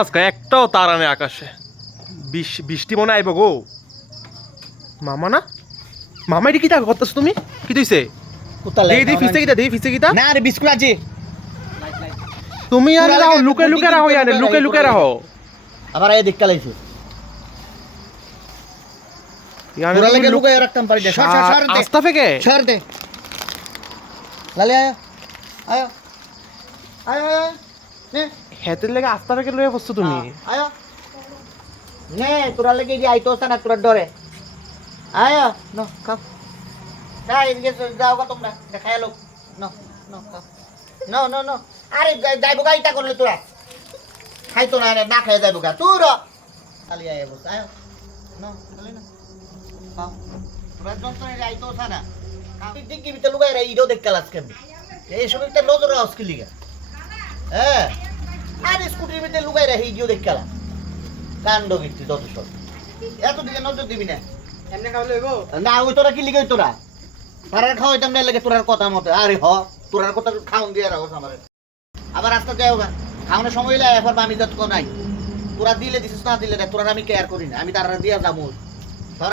আজকে একটাও তারা নেই আকাশে। বৃষ্টি মনে আইব গো। মামা না মামা এটি কি তা করতেছ তুমি? কি তুইছে দেই ফিসে কিতা না রে বিস্কুট আছে। তুমি আর রাও লুকে লুকে রাও ইয়ানে লুকে লুকে রাও। আবার এই দিক কালাইছে ইয়ানে পুরা লাগে লুকায় রাখতাম পারি না। সর দে আস্তা ফেকে সর দে লালে আয় আয় আয় নে হেতের লাগে আস্তা ফেকে লয়ে বসছো তুমি। আয় নে তোরা লাগে যে আইতো না তোরা ডরে আয় নো কাপ তাই এদিকে যাও গা তোমরা দেখায় লোক নো নো কাপ নো নো নো আরে যাইবো গাইতা করলে তোরা খাইতো না না খাই যাইবো গা তোর খালি আয় বস আয় নো খালি না কাপ তোরা যন্ত্রণা আইতো না কাপ দিকে ভিতর লুকাই রে ইডো দেখ কালাস কেমনে এই সব একটা নজর রাখস কি লিগা হ্যাঁ আরে স্কুটির ভিতর লুকাই রে ইডো দেখ কালা কাণ্ড গিtti যত সব এত দিকে নজর দিবি না এমনি খাওয়ালে হইব না ওই তোরা কি লিগে তোরা পারার খাওয়াইতাম না লাগে তোরার কথা মতে আরে হ তোরার কথা খাওন দিয়ে রাখো আমারে আবার রাস্তা যাও গা খাওয়ানোর সময় হইলে এরপর আমি যত নাই তোরা দিলে দিছিস না দিলে তোরা আমি কেয়ার করি না আমি তারা দিয়া যাবো